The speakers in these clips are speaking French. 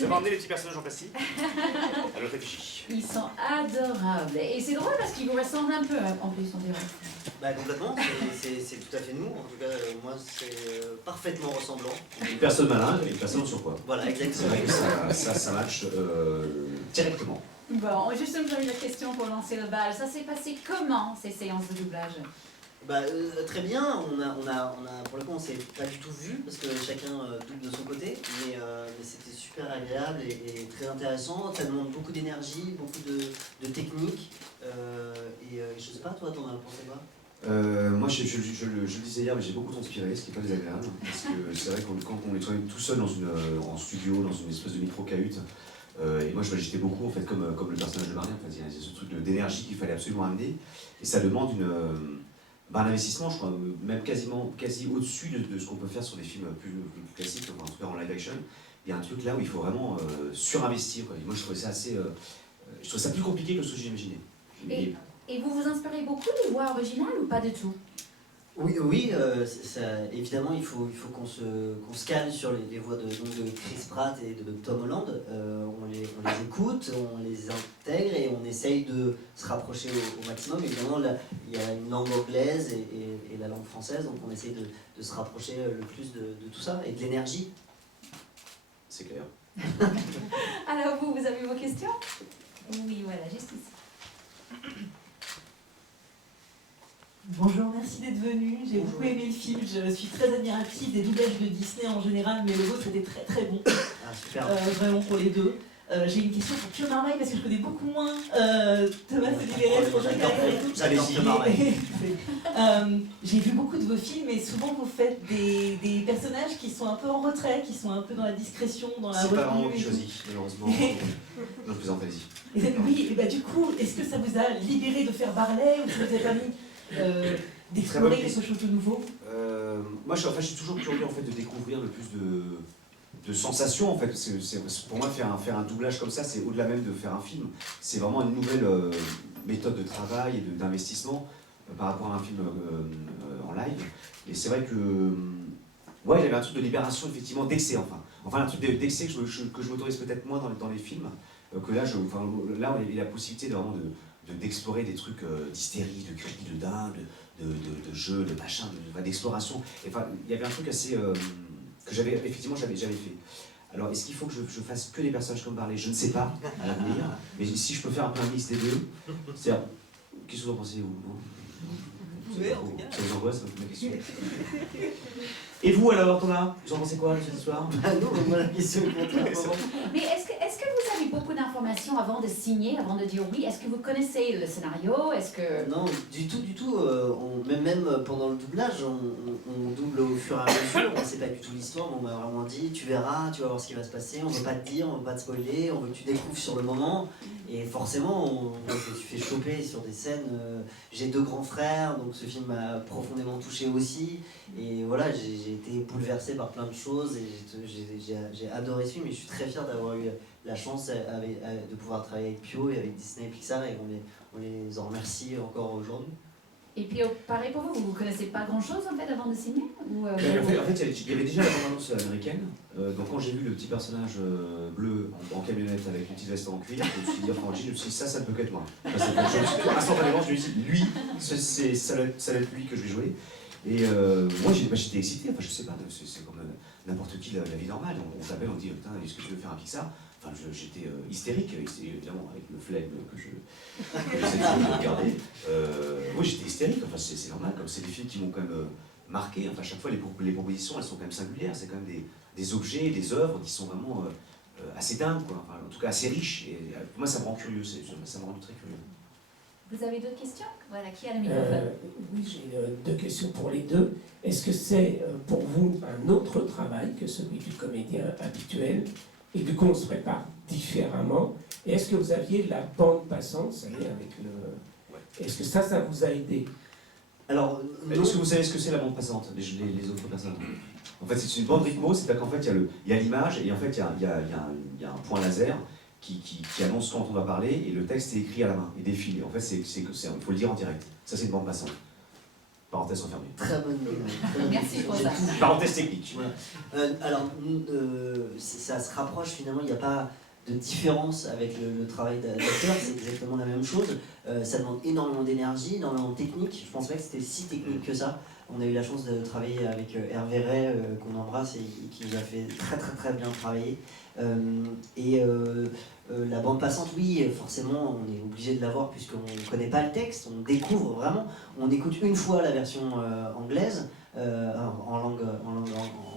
Vous avez emmené les petits personnages en plastique à notre effigie. Ils sont adorables. Et c'est drôle parce qu'ils vous ressemblent un peu en plus, on dirait. Bah complètement, c'est tout à fait nous. En tout cas, moi, c'est parfaitement ressemblant. Une personne malin et une personne en surpoids. Voilà, C'est exactement. vrai que ça match directement. Bon, juste une question pour lancer le bal. Ça s'est passé comment, ces séances de doublage? Bah, très bien, pour le coup on s'est pas du tout vu parce que chacun double de son côté, mais c'était super agréable et très intéressant, ça demande beaucoup d'énergie, beaucoup de technique, et je sais pas, toi t'en as pensé quoi? Moi, je le disais hier, mais j'ai beaucoup transpiré, ce qui n'est pas désagréable, parce que c'est vrai que quand on est tout seul en studio, dans une espèce de micro-cahute, et moi j'étais beaucoup, en fait, comme le personnage de Maria, en fait, il y a ce truc d'énergie qu'il fallait absolument amener, et ça demande un investissement, je crois, même quasi au-dessus de ce qu'on peut faire sur des films plus classiques, enfin, en tout cas en live action. Il y a un truc là où il faut vraiment surinvestir, quoi. Et moi je trouvais ça je trouvais ça plus compliqué que ce que j'imaginais. Et vous vous inspirez beaucoup des voix originales ou pas du tout? Oui, évidemment il faut qu'on se calme sur les voix de Chris Pratt et de Tom Holland. On les écoute, on les intègre et on essaye de se rapprocher au maximum. Évidemment, là, il y a une langue anglaise et la langue française, donc on essaye de se rapprocher le plus de tout ça et de l'énergie. C'est clair. Alors vous avez vos questions? Oui, voilà, juste ici. Bonjour, merci d'être venu. J'ai beaucoup aimé le film. Je suis très admirative des doublages de Disney en général, mais le vôtre était très très bon. Ah, super. Vraiment pour les deux. J'ai une question pour Pio Marmaille parce que je connais beaucoup moins Thomas Oliveres, Roger Carrère et tout. Allez-y. J'ai vu beaucoup de vos films et souvent vous faites des personnages qui sont un peu en retrait, qui sont un peu dans la discrétion, dans la C'est pas vraiment retenue. qui choisit, malheureusement. Non, je plaisante, allez-y. Oui, et bah du coup, est-ce que ça vous a libéré de faire Barlet ou ça vous a permis d'explorer quelque chose de nouveau? Moi, je suis toujours curieux en fait de découvrir le plus de sensations en fait. Pour moi, faire un doublage comme ça, c'est au-delà même de faire un film. C'est vraiment une nouvelle méthode de travail et d'investissement par rapport à un film en live. Et c'est vrai que ouais, il y avait un truc de libération effectivement, d'excès enfin un truc d'excès que je m'autorise peut-être moins dans les films. Que là, là, il y a la possibilité vraiment d'explorer des trucs d'hystérie, de cris, de dingue, de jeux, de machin, d'exploration. Enfin, il y avait un truc assez que j'avais fait. Alors, est-ce qu'il faut que je fasse que des personnages comme Barlet? Je ne sais pas, à l'avenir. Mais si je peux faire un peu un mix des deux, c'est-à-dire, qu'est-ce que vous en pensez, vous? Oui, en tout cas. Ça vous angoisse, ma question. Et vous alors, Thomas, vous en pensez quoi de cette histoire? Ah non, moi la question est pour toi. Mais est-ce que vous avez beaucoup d'informations avant de signer, avant de dire oui? Est-ce que vous connaissez le scénario? Est-ce que... Non, du tout. Même pendant le doublage, on double au fur et à mesure. On ne sait pas du tout l'histoire, mais on m'a vraiment dit tu verras, tu vas voir ce qui va se passer. On ne veut pas te dire, on ne veut pas te spoiler, on veut que tu découvres sur le moment. Et forcément, je me suis fait choper sur des scènes. J'ai 2 grands frères, donc ce film m'a profondément touché aussi. Et voilà, j'ai été bouleversé par plein de choses et j'ai adoré ce film. Et je suis très fier d'avoir eu la chance de pouvoir travailler avec Pio et avec Disney et Pixar, et on les en remercie encore aujourd'hui. Et puis pareil pour vous, vous ne connaissez pas grand-chose en fait avant de signer ou, En fait, il y avait déjà la bande-annonce américaine. Donc quand j'ai vu le petit personnage bleu en camionnette avec une petite veste en cuir, je me suis dit, enfin, je me suis dit, ça ne peut qu'être moi. Instantanément, je me suis dit, lui, ça doit être lui que je vais jouer. Et moi, j'étais excité. Enfin, je sais pas, c'est comme n'importe qui la vie normale. On t'appelle, on dit, putain, est-ce que tu veux faire un Pixar? Enfin, j'étais hystérique, évidemment, avec le flegme que j'essaie de garder. Moi, j'étais hystérique, enfin, c'est normal, comme c'est des films qui m'ont quand même marqué. Enfin, à chaque fois, les propositions, elles sont quand même singulières. C'est quand même des objets, des œuvres qui sont vraiment assez dingues, quoi. Enfin, en tout cas, assez riches. Et pour moi, ça me rend curieux, ça me rend très curieux. Vous avez d'autres questions? Voilà, qui a le microphone? Oui, j'ai 2 questions pour les deux. Est-ce que c'est pour vous un autre travail que celui du comédien habituel? Et du coup, on se prépare différemment. Et est-ce que vous aviez la bande passante, ça y est, avec le... Ouais. Est-ce que ça vous a aidé? Alors, est-ce que vous savez ce que c'est la bande passante, les autres personnes? En fait, c'est une bande rythmo, c'est-à-dire qu'en fait, il y a l'image, et en fait, il y a un point laser qui annonce quand on va parler, et le texte est écrit à la main, et défilé. En fait, il faut le dire en direct. Ça, c'est une bande passante. Parenthèse enfermée. Très bonne Merci question. pour J'ai ça. tout- Parenthèse technique. Voilà. Alors, ça se rapproche finalement, il n'y a pas de différence avec le travail d'acteur, c'est exactement la même chose. Ça demande énormément d'énergie, énormément de technique. Je pense pas que c'était si technique que ça. On a eu la chance de travailler avec Hervé Ray, qu'on embrasse et qui nous a fait très bien travailler. La bande passante, oui, forcément, on est obligé de la voir puisqu'on ne connaît pas le texte, on découvre vraiment. On écoute une fois la version anglaise, en langue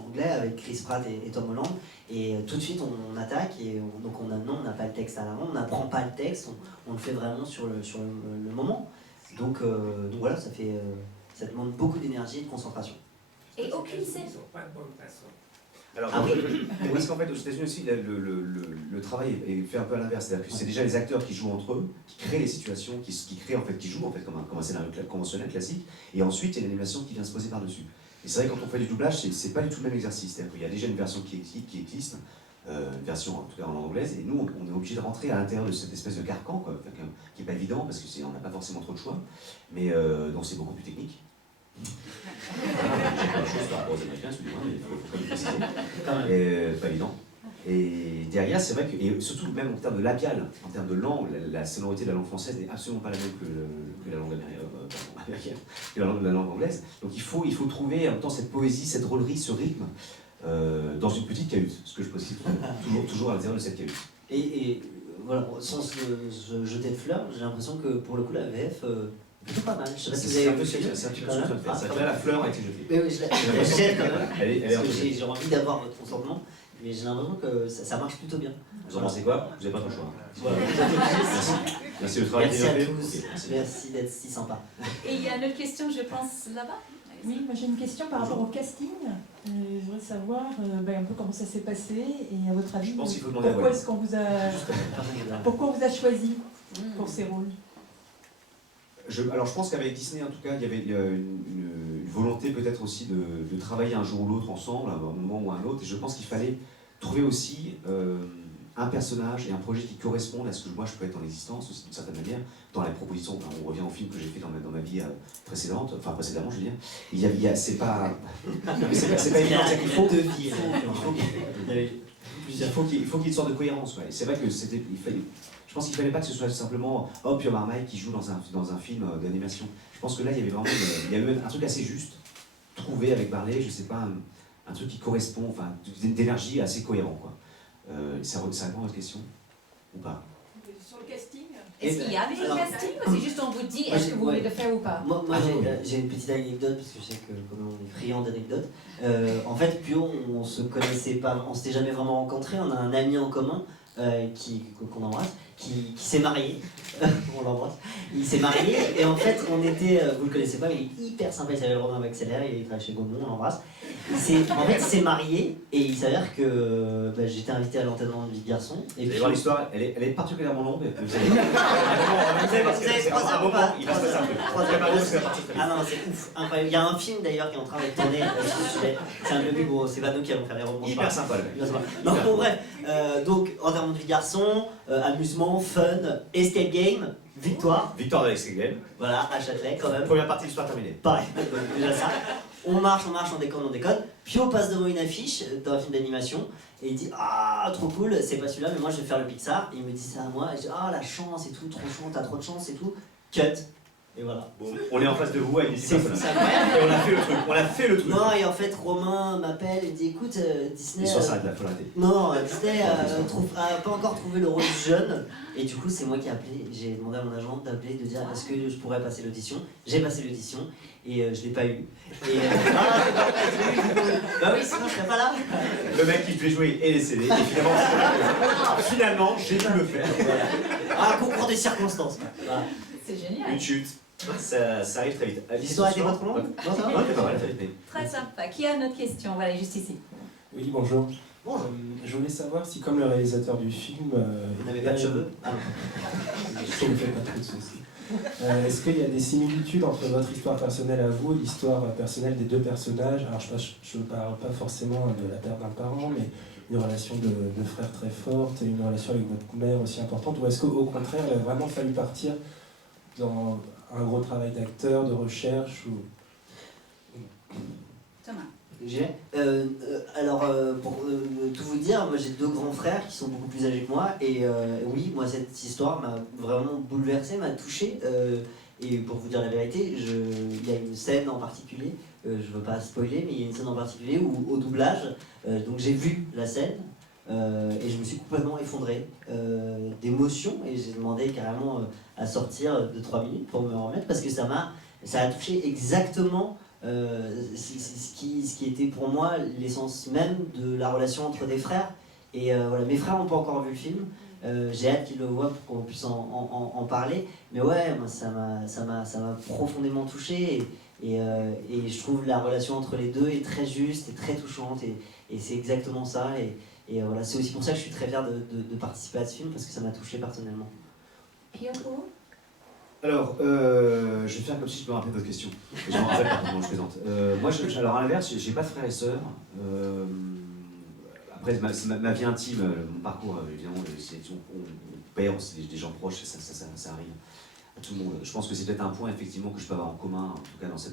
anglais avec Chris Pratt et Tom Holland, et tout de suite on attaque, et donc on n'a pas le texte à la main, on n'apprend pas le texte, on le fait vraiment sur le moment. Donc voilà, ça demande beaucoup d'énergie et de concentration. Et aucune scène. Ils n'ont pas de bande passante. Alors, Ah oui. parce qu'en fait, aux États-Unis aussi, le travail est fait un peu à l'inverse. C'est-à-dire que c'est déjà les acteurs qui jouent entre eux, qui créent les situations, qui créent en fait, qui jouent en fait comme un scénario conventionnel, classique, et ensuite il y a l'animation qui vient se poser par-dessus. Et c'est vrai que quand on fait du doublage, c'est pas du tout le même exercice. C'est-à-dire qu'il y a déjà une version qui existe, une version en tout cas en langue anglaise, et nous on est obligé de rentrer à l'intérieur de cette espèce de carcan, quoi, qui n'est pas évident parce qu'on n'a pas forcément trop de choix, mais donc c'est beaucoup plus technique. J'ai plein de choses par rapport aux Américains, excusez-moi, mais il faut quand même préciser. Et, pas évident. Et derrière, c'est vrai que, et surtout même en termes de labial, en termes de langue, la sonorité de la langue française n'est absolument pas la même que la langue américaine, que la langue anglaise. Donc il faut trouver en même temps cette poésie, cette drôlerie, ce rythme dans une petite cahute, ce que je précise toujours à l'intérieur de cette cahute. Et voilà, sans se jeter de fleurs, j'ai l'impression que pour le coup la VF plutôt pas mal. Je sais pas si vous avez vu. C'est un petit peu ce que tu as fait. Ça fait la fleur a été jetée. Oui, je la jette quand même. Elle est Parce que j'ai envie d'avoir votre consentement, mais j'ai l'impression que ça marche plutôt bien. Vous en pensez quoi? Vous n'avez pas trop le choix. Voilà. Merci le travail Merci à fait. tous, Ok, merci. merci d'être si sympa. Et il y a une autre question, je pense, là-bas. Oui, moi j'ai une question par rapport au casting. Je voudrais savoir un peu comment ça s'est passé et à votre avis, Je pense qu'il faut demander à pourquoi Walid. est-ce qu'on vous a, pourquoi on vous a choisi pour ces rôles? Alors je pense qu'avec Disney en tout cas, il y avait une volonté peut-être aussi de travailler un jour ou l'autre ensemble, à un moment ou à un autre, et je pense qu'il fallait trouver aussi un personnage et un projet qui correspondent à ce que moi je peux être en existence aussi d'une certaine manière, dans les propositions. Enfin, on revient au film que j'ai fait dans ma vie précédemment je veux dire, c'est pas évident, c'est qu'il faut qu'il y ait une sorte de cohérence. Ouais. C'est vrai que je pense qu'il ne fallait pas que ce soit simplement Pio Marmaille qui joue dans un film d'animation. Je pense que là, il y avait vraiment il y a eu un truc assez juste, trouvé avec Barley, je sais pas, un truc qui correspond, enfin, d'énergie assez cohérent, quoi. Ça répond à votre question ou pas? Sur le casting? Est-ce qu'il y avait un casting ou c'est juste on vous dit est-ce que vous voulez le faire ou pas? Moi j'ai une petite anecdote, parce que je sais que comme on est friand d'anecdotes. En fait, Pio, on se connaissait pas, on s'était jamais vraiment rencontrés. On a un ami en commun qu'on embrasse, qui s'est marié. On l'embrasse. Il s'est marié et en fait, vous le connaissez pas, mais il est hyper sympa. Il s'appelle Romain Baxeller, il travaille chez Gaumont, on l'embrasse. En fait, il s'est marié et il s'avère que j'étais invité à l'enterrement de vie de garçon. Et Vous allez voir l'histoire, elle est particulièrement longue. Vous allez avez 3 heures ou pas? Il va se passer un truc. Ah non, c'est ouf, incroyable. Il y a un film d'ailleurs qui est en train d'être tourné sur ce sujet. C'est un bébé gros, c'est pas nous qui allons faire les rebonds. Hyper sympa le mec. Non, bon, bref. Donc, enterrement de vie de garçon, amusement, fun, escape game, victoire. Victoire d'Alex Hegel. Voilà, à Châtelet quand même. Première partie de l'histoire terminée. Pareil, donc, déjà ça. On marche, on déconne. Pio passe devant une affiche dans un film d'animation et il dit ah trop cool, c'est pas celui-là mais moi je vais faire le Pixar. Et il me dit ça à moi et je dis ah la chance et tout, trop chance, t'as trop de chance et tout. Cut. Et voilà. Bon, on est en face de vous avec C'est des incroyable. Et on a fait le truc. Non et en fait Romain m'appelle et dit écoute Disney. L'histoire s'arrête là, faut l'arrêter. Non, Disney a pas encore trouvé le rôle du jeune. Et du coup, c'est moi qui ai appelé. J'ai demandé à mon agent d'appeler, de dire est-ce que je pourrais passer l'audition. J'ai passé l'audition et je l'ai pas eu. Et c'est pas vrai, je l'ai eu. Bah oui, sinon je serais pas là. Le mec qui devait jouer et les CD. Et finalement, j'ai pu le faire. Ah, concours des circonstances. Voilà. C'est génial. Une chute. Ça arrive très vite. L'histoire était pas trop longue. Non, ça va. Ouais, c'est pas mal, ça va vite. Très sympa. Qui a une autre question? Voilà, juste ici. Oui, bonjour. Bonjour. Je voulais savoir si, comme le réalisateur du film... Vous n'avez pas de cheveux. Ah non. Je ne fais pas trop de soucis. Est-ce qu'il y a des similitudes entre votre histoire personnelle à vous et l'histoire personnelle des deux personnages? Alors, je ne parle pas forcément de la perte d'un parent, mais une relation de frère très forte et une relation avec votre mère aussi importante. Ou est-ce qu'au contraire, il a vraiment fallu partir dans un gros travail d'acteur, de recherche ou... J'y vais. Pour tout vous dire, moi j'ai 2 grands frères qui sont beaucoup plus âgés que moi, et oui, moi cette histoire m'a vraiment bouleversé, m'a touché, et pour vous dire la vérité, il y a une scène en particulier, je veux pas spoiler, mais il y a une scène en particulier où au doublage, donc j'ai vu la scène, et je me suis complètement effondré d'émotion, et j'ai demandé carrément à sortir de 3 minutes pour me remettre, parce que ça a touché exactement ce qui était pour moi l'essence même de la relation entre des frères. Et voilà, mes frères n'ont pas encore vu le film. J'ai hâte qu'ils le voient pour qu'on puisse en parler. Mais ouais, moi ça m'a profondément touché. Et je trouve la relation entre les deux est très juste et très touchante. Et c'est exactement ça. Et voilà, c'est aussi pour ça que je suis très fier de participer à ce film, parce que ça m'a touché personnellement. Piotr? Alors, je vais faire comme si je me rappelais de votre question. Je m'en rappelle pas, je plaisante. Moi, alors à l'inverse, j'ai pas de frères et sœurs. Après, ma vie intime, mon parcours, évidemment, on perd, c'est des gens proches, ça arrive à tout le monde. Je pense que c'est peut-être un point, effectivement, que je peux avoir en commun, en tout cas dans ce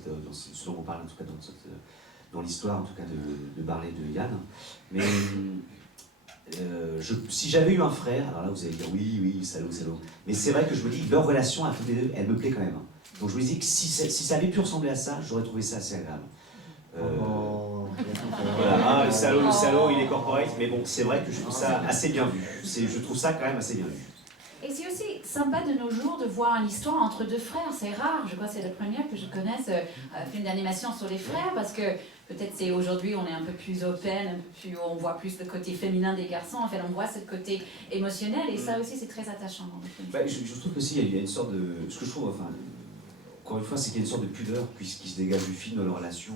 dont on parle, en tout cas dans l'histoire, en tout cas de parler de Yann. Mais si j'avais eu un frère, alors là vous allez dire oui, salaud. Mais c'est vrai que je me dis que leur relation à tous les deux, elle me plaît quand même. Donc je me dis que si ça avait pu ressembler à ça, j'aurais trouvé ça assez agréable. Voilà, le salaud, il est corporate, mais bon, c'est vrai que je trouve ça assez bien vu. Je trouve ça quand même assez bien vu. Et c'est aussi sympa de nos jours de voir une histoire entre 2 frères, c'est rare, je crois que c'est la première que je connaisse, un film d'animation sur les frères, parce que peut-être c'est aujourd'hui on est un peu plus open, un peu plus, on voit plus le côté féminin des garçons, en fait on voit ce côté émotionnel, et ça aussi c'est très attachant dans le film. Bah, je trouve qu'aussi il y a une sorte de... Ce que je trouve, enfin, encore une fois, c'est qu'il y a une sorte de pudeur qui se dégage du film, de leur relation,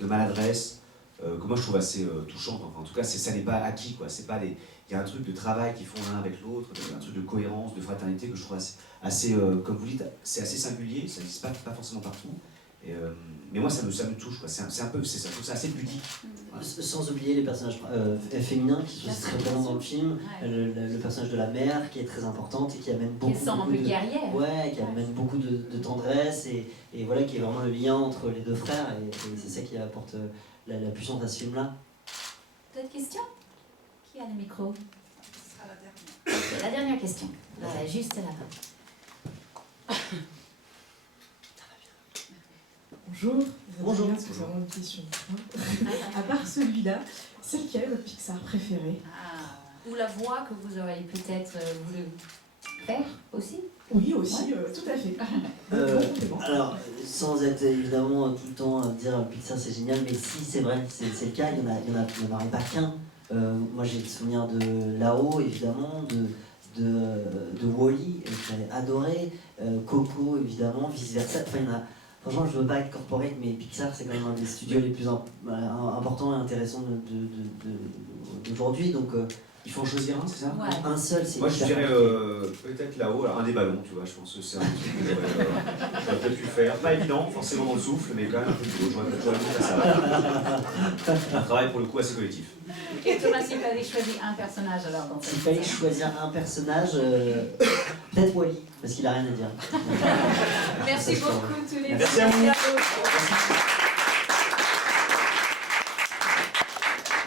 de maladresse, que moi je trouve assez touchante. Enfin, en tout cas, ça n'est pas acquis, quoi. C'est pas des... Il y a un truc de travail qu'ils font l'un avec l'autre, un truc de cohérence, de fraternité que je trouve assez comme vous dites, c'est assez singulier, ça n'existe pas forcément partout. Mais moi ça me touche, quoi. C'est un peu, je trouve ça assez ludique. Voilà. Sans oublier les personnages féminins qui sont très présents dans le film, le personnage de la mère qui est très importante et qui amène beaucoup, qui amène beaucoup de tendresse et voilà, qui est vraiment le lien entre les 2 frères, et c'est ça qui apporte la puissance à ce film-là. D'autres questions? Qui a le micro? Ce sera la dernière. Okay, la dernière question, juste là-bas. Bonjour. Bonjour. Est-ce que vous avez une question? À part celui-là, c'est lequel votre Pixar préféré? Ou la voix que vous auriez peut-être voulu faire aussi? Oui, aussi, tout à fait. Alors, sans être évidemment tout le temps à dire Pixar c'est génial, mais si c'est vrai, c'est le cas, il n'y en aurait pas qu'un. Moi j'ai le souvenir de Là-haut, évidemment, de Wall-E, que j'ai adoré, Coco, évidemment, vice versa. Enfin, il y en a. Franchement, je veux pas être corporate, mais Pixar c'est quand même un des studios les plus importants et intéressants d'aujourd'hui. Donc, il faut en choisir un, c'est ça? Ouais. Un seul, c'est. Moi je dirais peut-être Là-haut, alors un des ballons, tu vois, je pense que c'est un truc que j'aurais peut-être pu faire. Pas évident, forcément dans le souffle, mais quand même un peu de boulot. J'aurais pu faire ça. Un travail pour le coup assez collectif. Et Thomas, s'il fallait choisir un personnage alors dans cette S'il fallait choisir un personnage, peut-être Wall-E, parce qu'il a rien à dire. Merci beaucoup tous les deux. Merci à vous. Merci à vous.